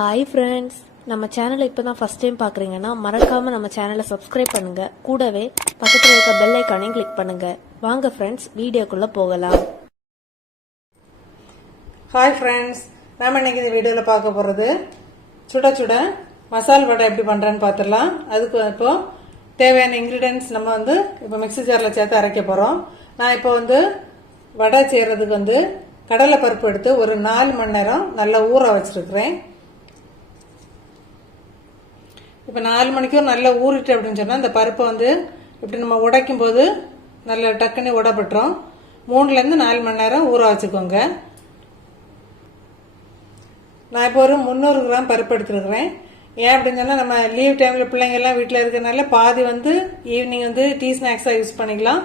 Hi friends நம்ம சேனலை இப்போ தான் ஃபஸ்ட் டைம் பார்க்குறீங்கன்னா மறக்காமல் நம்ம சேனலை சப்ஸ்கிரைப் பண்ணுங்கள் கூடவே பக்கத்தில் இருக்க பெல் ஐக்கானையும் கிளிக் பண்ணுங்கள் வாங்க ஃப்ரெண்ட்ஸ் வீடியோக்குள்ளே போகலாம். ஹாய் ஃப்ரெண்ட்ஸ் நாம் இன்னைக்கு இந்த வீடியோவில் பார்க்க போகிறது சுட சுட மசால் வடை எப்படி பண்ணுறேன்னு பார்த்துடலாம் அதுக்கு இப்போ தேவையான இன்க்ரீடியன்ஸ் நம்ம வந்து இப்போ மிக்ஸி ஜாரில் சேர்த்து அரைக்க போகிறோம் நான் இப்போ வந்து வடை செய்கிறதுக்கு வந்து கடலை பருப்பு எடுத்து ஒரு நாலு மணி நேரம் நல்லா ஊற வச்சுருக்கிறேன். இப்போ நாலு மணிக்கும் நல்லா ஊறிட்டு அப்படின்னு சொன்னால் இந்த பருப்பை வந்து இப்படி நம்ம உடைக்கும் போது நல்லா டக்குன்னு உடப்பட்டுரும் மூணுலேருந்து நாலு மணி நேரம் ஊற வச்சுக்கோங்க. நான் இப்போ ஒரு முந்நூறு கிராம் பருப்பு எடுத்துருக்குறேன். ஏன் அப்படின்னு சொன்னால் நம்ம லீவ் டைமில் பிள்ளைங்கள்லாம் வீட்டில் இருக்கிறனால பாதி வந்து ஈவினிங் வந்து டீ ஸ்நாக்ஸாக யூஸ் பண்ணிக்கலாம்.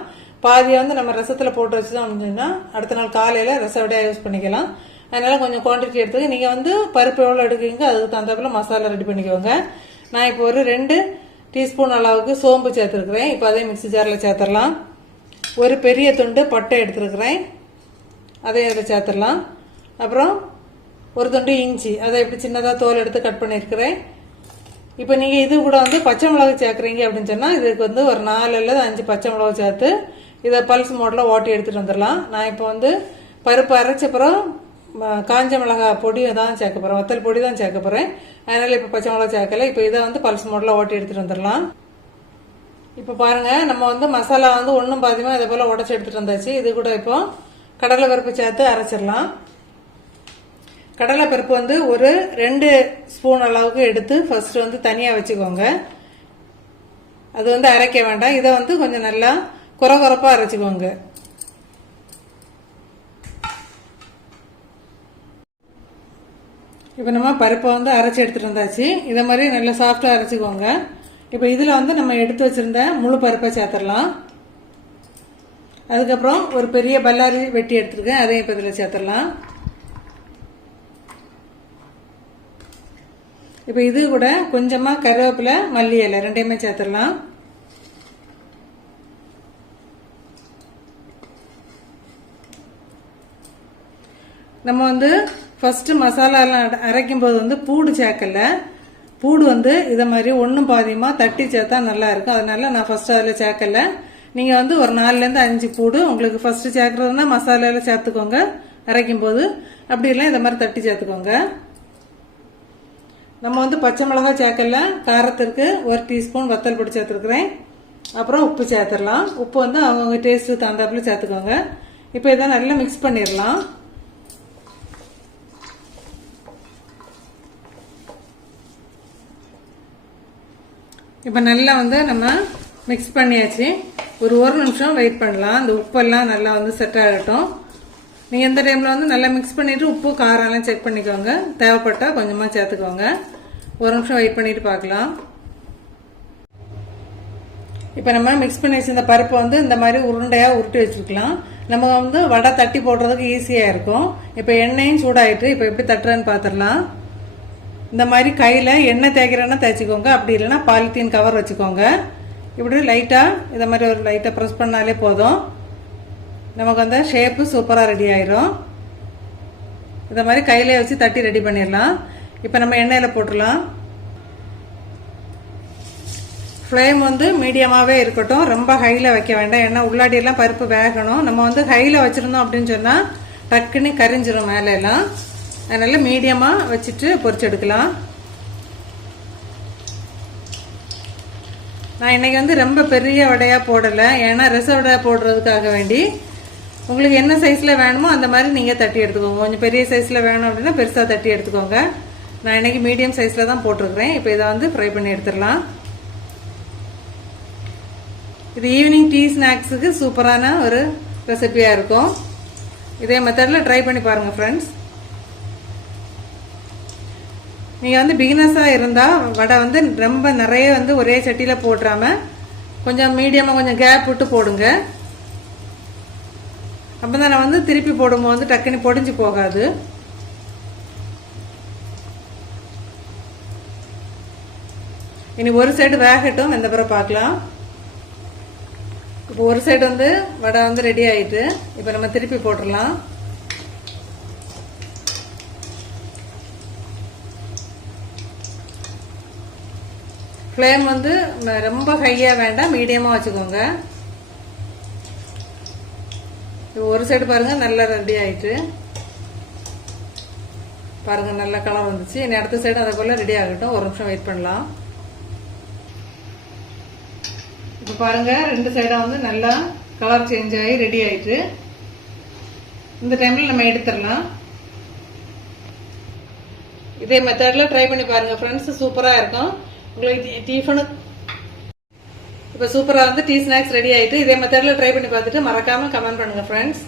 பாதியை வந்து நம்ம ரசத்தில் போட்டு வச்சுதான் அப்படின்னா அடுத்த நாள் காலையில் ரச விடையாக யூஸ் பண்ணிக்கலாம். அதனால் கொஞ்சம் குவான்டிட்டி எடுத்துக்க. நீங்கள் வந்து பருப்பு எவ்வளோ எடுக்குங்க அதுக்கு தகுந்தாப்பில் மசாலா ரெடி பண்ணிக்கோங்க. நான் இப்போ ஒரு ரெண்டு டீஸ்பூன் அளவுக்கு சோம்பு சேர்த்துருக்குறேன். இப்போ அதே மிக்ஸி ஜாரில் சேர்த்துடலாம். ஒரு பெரிய துண்டு பட்டை எடுத்துருக்குறேன். அதையும் அதில் சேர்த்துடலாம். அப்புறம் ஒரு துண்டு இஞ்சி. அதை இப்படி சின்னதாக தோல் எடுத்து கட் பண்ணியிருக்கிறேன். இப்போ நீங்கள் இது கூட வந்து பச்சை மிளகு சேர்க்குறீங்க அப்படின்னு சொன்னால் இதுக்கு வந்து ஒரு நாலு அல்லது அஞ்சு பச்சை மிளகு சேர்த்து இதை பல்ஸ் மோட்டில் ஓட்டி எடுத்துகிட்டு வந்துடலாம். நான் இப்போ வந்து பருப்பு அரைச்ச அப்புறம் காஞ்ச மிளகா பொடியை தான் சேர்க்க போகிறேன் வத்தல் பொடி தான் சேர்க்க போகிறேன் அதனால் இப்போ பச்சை மிளகா சேர்க்கல. இப்போ இதை வந்து பல்ஸ் மோட்டில் ஓட்டி எடுத்துகிட்டு வந்துடலாம். இப்போ பாருங்கள் நம்ம வந்து மசாலா வந்து ஒன்றும் பாதியமாக இதை போல் உடச்சி எடுத்துகிட்டு வந்தாச்சு. இது கூட இப்போ கடலை பருப்பு சேர்த்து அரைச்சிடலாம். கடலை பருப்பு வந்து ஒரு ரெண்டு ஸ்பூன் அளவுக்கு எடுத்து ஃபஸ்ட்டு வந்து தனியாக வச்சுக்கோங்க. அது வந்து அரைக்க வேண்டாம். இதை வந்து கொஞ்சம் நல்லா குறை குறைப்பாக அரைச்சிக்கோங்க. இப்போ நம்ம பருப்பை வந்து அரைச்சி எடுத்துட்டு வந்தாச்சு. இதை மாதிரி நல்லா சாஃப்டாக அரைச்சிக்கோங்க. இப்போ இதில் வந்து நம்ம எடுத்து வச்சிருந்த முழு பருப்பை சேர்த்துடலாம். அதுக்கப்புறம் ஒரு பெரிய பல்லாரி வெட்டி எடுத்துருக்கேன். அதையும் இப்போ இதில் சேர்த்துடலாம். இப்போ இது கூட கொஞ்சமாக கருவேப்பிலை மல்லி இலை ரெண்டையுமே சேர்த்துடலாம். நம்ம வந்து ஃபஸ்ட்டு மசாலாலாம் அட- அரைக்கும் போது வந்து பூடு சேர்க்கலை. பூடு வந்து இதை மாதிரி ஒன்றும் பாதியமாக தட்டி சேர்த்தா நல்லாயிருக்கும் அதனால் அதனால நான் ஃபஸ்ட்டு அதில் சேர்க்கலை. நீங்கள் வந்து ஒரு நாலுலேருந்து அஞ்சு பூடு உங்களுக்கு ஃபஸ்ட்டு சேர்க்குறதுனா மசாலாவில் சேர்த்துக்கோங்க. அரைக்கும் போது அப்படி இல்லை இதை மாதிரி தட்டி சேர்த்துக்கோங்க. நம்ம வந்து பச்சை மிளகா சேர்க்கல. காரத்திற்கு ஒரு டீஸ்பூன் வத்தல் பொடி சேர்த்துருக்குறேன். அப்புறம் உப்பு சேர்த்துடலாம் உப்பு வந்து அவங்கவுங்க டேஸ்ட்டு தகுந்தாப்புல சேர்த்துக்கோங்க. இப்போ இதை நல்லா மிக்ஸ் பண்ணிடலாம் இப்போ நல்லா வந்து நம்ம மிக்ஸ் பண்ணியாச்சு. ஒரு ஒரு நிமிஷம் வெயிட் பண்ணலாம். அந்த உப்பெல்லாம் நல்லா வந்து செட் ஆகட்டும். நீங்கள் இந்த டைமில் வந்து நல்லா மிக்ஸ் பண்ணிவிட்டு உப்பு காரம்லாம் செக் பண்ணிக்கோங்க. தேவைப்பட்டால் கொஞ்சமாக சேர்த்துக்கோங்க. ஒரு நிமிஷம் வெயிட் பண்ணிட்டு பார்க்கலாம். இப்போ நம்ம மிக்ஸ் பண்ணி வச்சிருந்த பருப்பை வந்து இந்த மாதிரி உருண்டையாக உருட்டி வச்சுருக்கலாம். நம்ம வந்து வடை தட்டி போடுறதுக்கு ஈஸியாக இருக்கும். இப்போ எண்ணெயும் சூடாயிட்டு இப்போ எப்படி தட்டுறேன்னு பார்த்துடலாம் இந்த மாதிரி கையில் எண்ணெய் தேய்க்கிறேன்னா தேய்ச்சிக்கோங்க. அப்படி இல்லைன்னா பாலித்தீன் கவர் வச்சுக்கோங்க. இப்படி லைட்டாக இதை மாதிரி ஒரு லைட்டாக ப்ரெஸ் பண்ணாலே போதும். நமக்கு வந்து ஷேப்பு சூப்பராக ரெடி ஆயிரும். இதை மாதிரி கையிலே வச்சு தட்டி ரெடி பண்ணிடலாம். இப்போ நம்ம எண்ணெயில் போட்டுடலாம். ஃப்ளேம் வந்து மீடியமாகவே இருக்கட்டும். ரொம்ப ஹையில் வைக்க வேண்டாம். ஏன்னா உள்ளாடியெல்லாம் பருப்பு வேகணும். நம்ம வந்து ஹையில் வச்சுருந்தோம் அப்படின்னு சொன்னால் டக்குன்னு கரிஞ்சிடும் மேலே எல்லாம் அதனால் மீடியமாக வச்சுட்டு பொரிச்சு எடுக்கலாம். நான் இன்றைக்கி வந்து ரொம்ப பெரிய வடையாக போடலை. ஏன்னா ரச வடை போடுறதுக்காக வேண்டி. உங்களுக்கு என்ன சைஸில் வேணுமோ அந்த மாதிரி நீங்கள் தட்டி எடுத்துக்கோங்க. கொஞ்சம் பெரிய சைஸில் வேணும் அப்படின்னா பெருசாக தட்டி எடுத்துக்கோங்க. நான் இன்னைக்கு மீடியம் சைஸில் தான் போட்டிருக்கிறேன். இப்போ இதை வந்து ஃப்ரை பண்ணி எடுத்துடலாம். இது ஈவினிங் டீ ஸ்நாக்ஸுக்கு சூப்பரான ஒரு ரெசிபியாக இருக்கும். இதே மெத்தடில் ட்ரை பண்ணி பாருங்கள் ஃப்ரெண்ட்ஸ் நீங்கள் வந்து பிகினர்ஸாக இருந்தால் வடை வந்து ரொம்ப நிறைய வந்து ஒரே சட்டியில் போட்டுறாம கொஞ்சம் மீடியமாக கொஞ்சம் கேப் விட்டு போடுங்க. அப்போ தான் வந்து திருப்பி போடும்போது வந்து டக்குன்னு பொடிஞ்சு போகாது. இனி ஒரு சைடு வேகட்டும் எந்த பிறகு பார்க்கலாம். இப்போ ஒரு சைடு வந்து வடை வந்து ரெடி ஆகிட்டு இப்போ நம்ம திருப்பி போட்டுடலாம். ஃப்ளேம் வந்து ரொம்ப ஹையாக வேண்டாம் மீடியமாக வச்சுக்கோங்க. ஒரு சைடு பாருங்கள் நல்லா ரெடி ஆகிட்டு பாருங்கள் நல்ல கலர் வந்துச்சு. இனி அடுத்த சைடு அதை போல் ரெடி ஆகட்டும். ஒரு நிமிஷம் வெயிட் பண்ணலாம். இப்போ பாருங்கள் ரெண்டு சைடாக வந்து நல்லா கலர் சேஞ்ச் ஆகி ரெடி ஆகிட்டு இந்த டைமில் நம்ம எடுத்துடலாம். இதே மெத்தடில் ட்ரை பண்ணி பாருங்கள் ஃப்ரெண்ட்ஸ் சூப்பராக இருக்கும். உங்களுக்கு டிஃபனு இப்போ சூப்பராக வந்து டீ ஸ்நாக்ஸ் ரெடி ஆகிட்டு இதே மெத்தடில் ட்ரை பண்ணி பார்த்துட்டு மறக்காம கமெண்ட் பண்ணுங்கள் ஃப்ரெண்ட்ஸ்